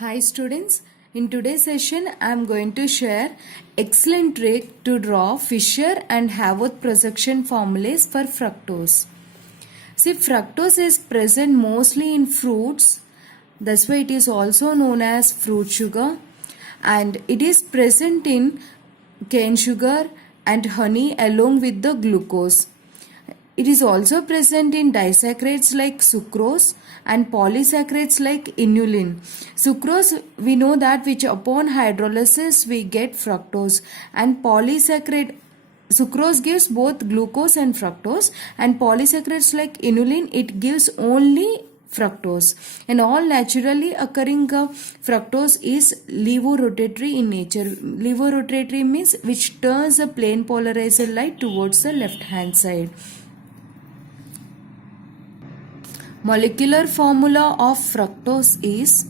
Hi students, in today's session I am going to share excellent trick to draw Fisher and Haworth projection formulas for fructose. See, fructose is present mostly in fruits, that's why it is also known as fruit sugar, and it is present in cane sugar and honey along with the glucose. It is also present in disaccharides like sucrose and polysaccharides like inulin. Sucrose, we know that which upon hydrolysis we get fructose, and polysaccharide sucrose gives both glucose and fructose, and polysaccharides like inulin it gives only fructose. And all naturally occurring fructose is levorotatory in nature. Levorotatory means which turns a plane polarizer light towards the left hand side. Molecular formula of fructose is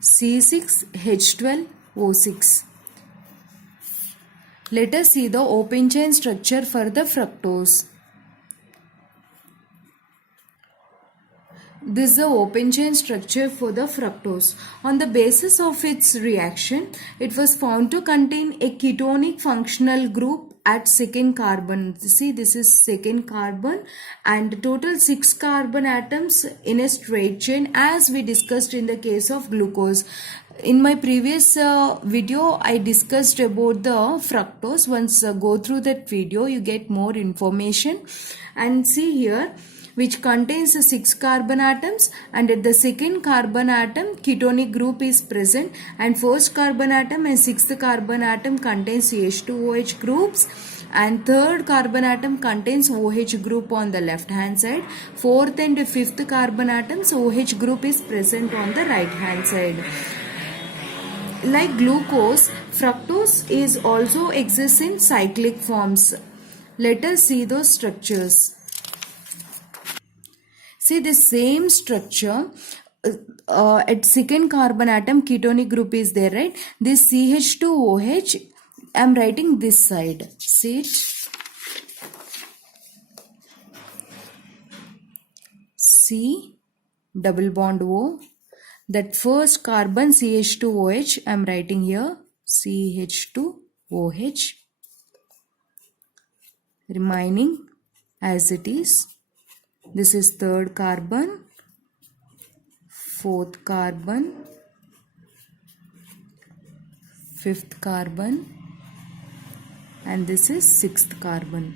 C6H12O6. Let us see the open chain structure for the fructose. This is the open chain structure for the fructose. On the basis of its reaction, it was found to contain a ketonic functional group at second carbon. See, this is second carbon and total 6 carbon atoms in a straight chain, as we discussed in the case of glucose. In my previous video, I discussed about the fructose. Once go through that video, you get more information. And see here, which contains 6 carbon atoms, and at the second carbon atom ketonic group is present, and first carbon atom and sixth carbon atom contains CH2OH groups, and third carbon atom contains OH group on the left hand side. Fourth and fifth carbon atoms OH group is present on the right hand side. Like glucose, fructose is also exists in cyclic forms. Let us see those structures. See, the same structure at second carbon atom ketonic group is there, right? This CH2OH, I am writing this side. See it? C double bond O. That first carbon CH2OH, I am writing here CH2OH. Remaining as it is. This is third carbon, fourth carbon, fifth carbon, and this is sixth carbon.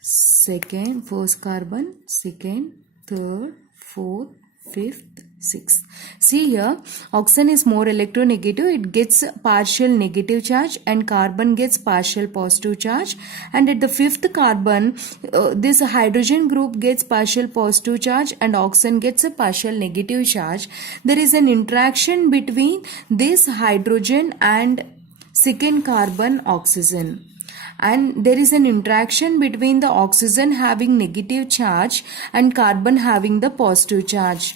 First carbon, second, third, fourth, fifth, sixth. See here, oxygen is more electronegative. It gets partial negative charge and carbon gets partial positive charge. And at the fifth carbon, this hydrogen group gets partial positive charge and oxygen gets a partial negative charge. There is an interaction between this hydrogen and second carbon oxygen. And there is an interaction between the oxygen having negative charge and carbon having the positive charge.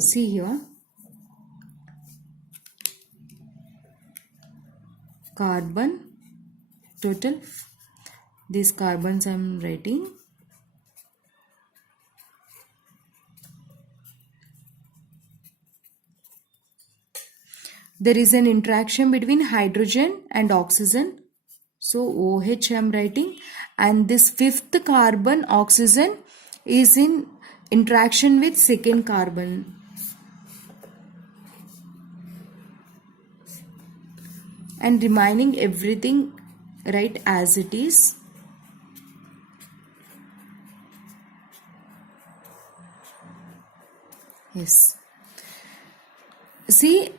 See here, carbon, total, these carbons I am writing. There is an interaction between hydrogen and oxygen. So OH I am writing, and this fifth carbon oxygen is in interaction with second carbon. And remaining everything right as it is. Yes. See,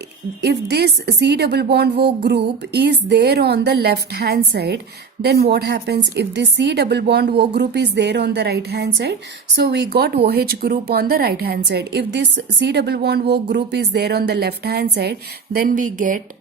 if this C double bond O group is there on the left hand side, then what happens if this C double bond O group is there on the right hand side? So we got OH group on the right hand side. If this C double bond O group is there on the left hand side, then we get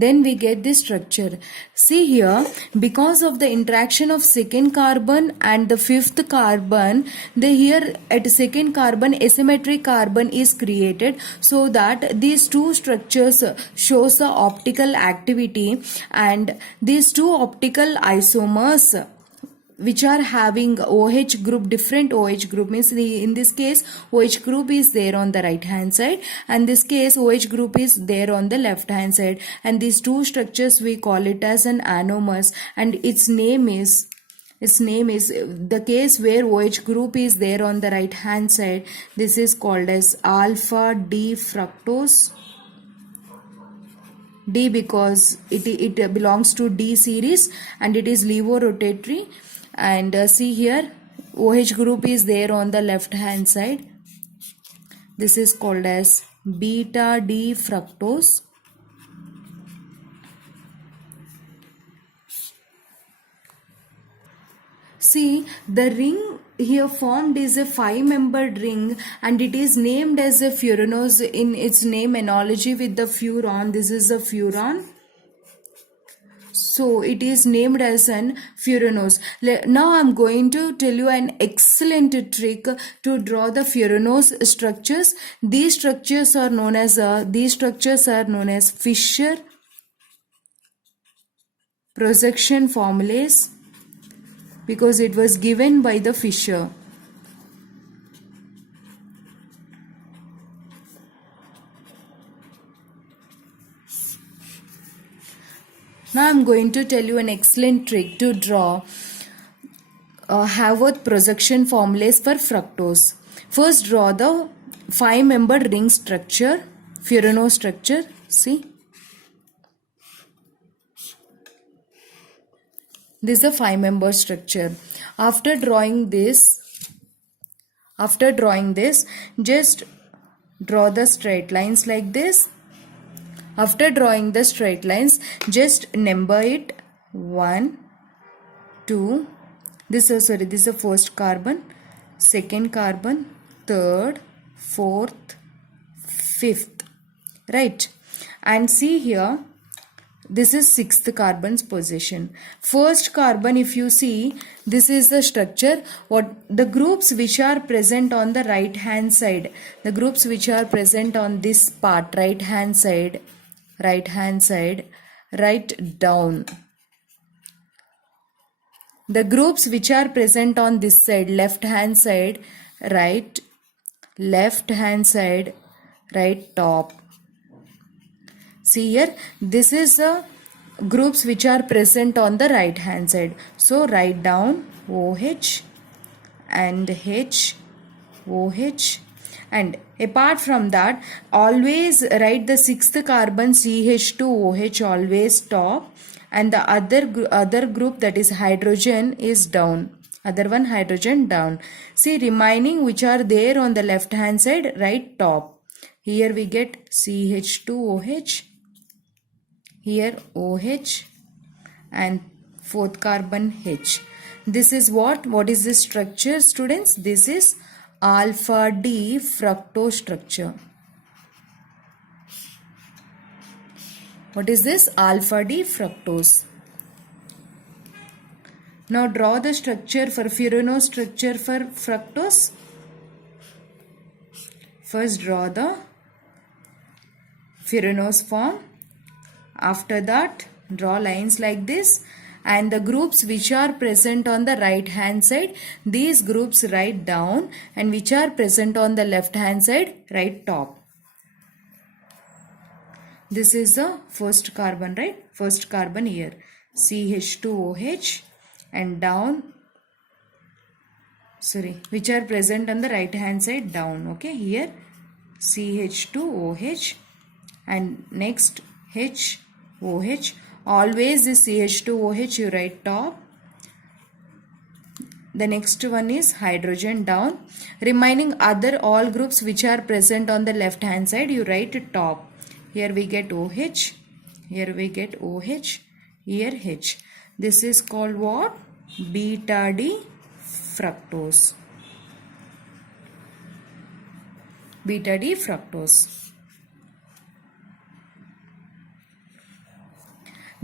then we get this structure. See here, because of the interaction of second carbon and the fifth carbon, here at second carbon asymmetric carbon is created, so that these two structures shows the optical activity, and these two optical isomers which are having OH group, different OH group, means in this case OH group is there on the right hand side, and this case OH group is there on the left hand side, and these two structures we call it as an anomers, and its name is the case where OH group is there on the right hand side, this is called as alpha D fructose. D because it belongs to D series and it is levorotatory. And see here, OH group is there on the left hand side. This is called as beta D fructose. See, the ring here formed is a 5-membered ring, and it is named as a furanose in its name analogy with the furon. This is a furon. So it is named as an furanose. Now I am going to tell you an excellent trick to draw the furanose structures. These structures are known as Fischer projection formulas, because it was given by the Fischer. Now I am going to tell you an excellent trick to draw Haworth projection formulas for fructose. First, draw the 5-membered ring structure, furanose structure. See, this is a 5-member structure. After drawing this, just draw the straight lines like this. After drawing the straight lines, just number it 1, 2. This is the first carbon, second carbon, third, fourth, fifth, right? And see here, this is sixth carbon's position. First carbon, if you see, this is the structure. What the groups which are present on the right hand side, the groups which are present on this part, right hand side, write down. The groups which are present on this side, left hand side, write left hand side, write top. See here, this is the groups which are present on the right hand side. So write down OH and H, OH. And apart from that, always write the sixth carbon CH2OH always top, and the other group, that is hydrogen, is down. Other one, hydrogen, down. See, remaining which are there on the left hand side, write top. Here we get CH2OH, here OH, and fourth carbon H. This is what is this structure, students? This is alpha D fructose structure. What is this? Alpha D fructose. Now draw the structure for furanose structure for fructose. First draw the furanose form. After that, draw lines like this, and the groups which are present on the right hand side, these groups write down, and which are present on the left hand side, write top. This is the first carbon, right? First carbon here, CH2OH, and down, which are present on the right hand side, down. Okay, here CH2OH, and next HOH. Always this CH2OH you write top. The next one is hydrogen, down. Remaining other all groups which are present on the left hand side, you write top. Here we get OH, here we get OH, here H. This is called what? Beta D fructose. Beta D fructose.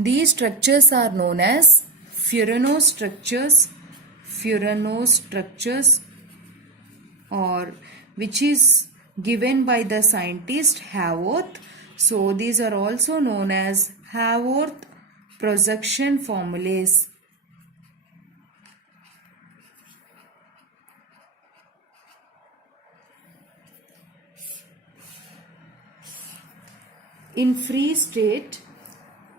These structures are known as Furano structures, or which is given by the scientist Haworth. So these are also known as Haworth projection formulas. In free state,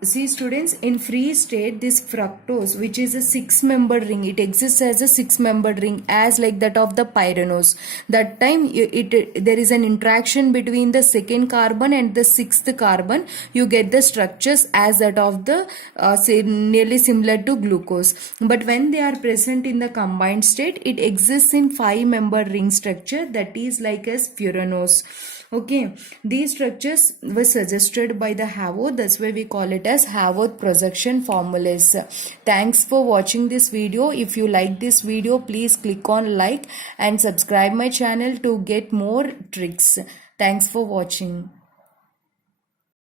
see students, in free state this fructose, which is a 6-membered ring, it exists as a 6-membered ring as like that of the pyranose. That time there is an interaction between the second carbon and the 6th carbon. You get the structures as that of the say nearly similar to glucose. But when they are present in the combined state, it exists in 5-membered ring structure, that is like as furanose. Okay, these structures were suggested by the Haworth. That's why we call it as Haworth projection formulas. Thanks for watching this video. If you like this video, please click on like and subscribe my channel to get more tricks. Thanks for watching.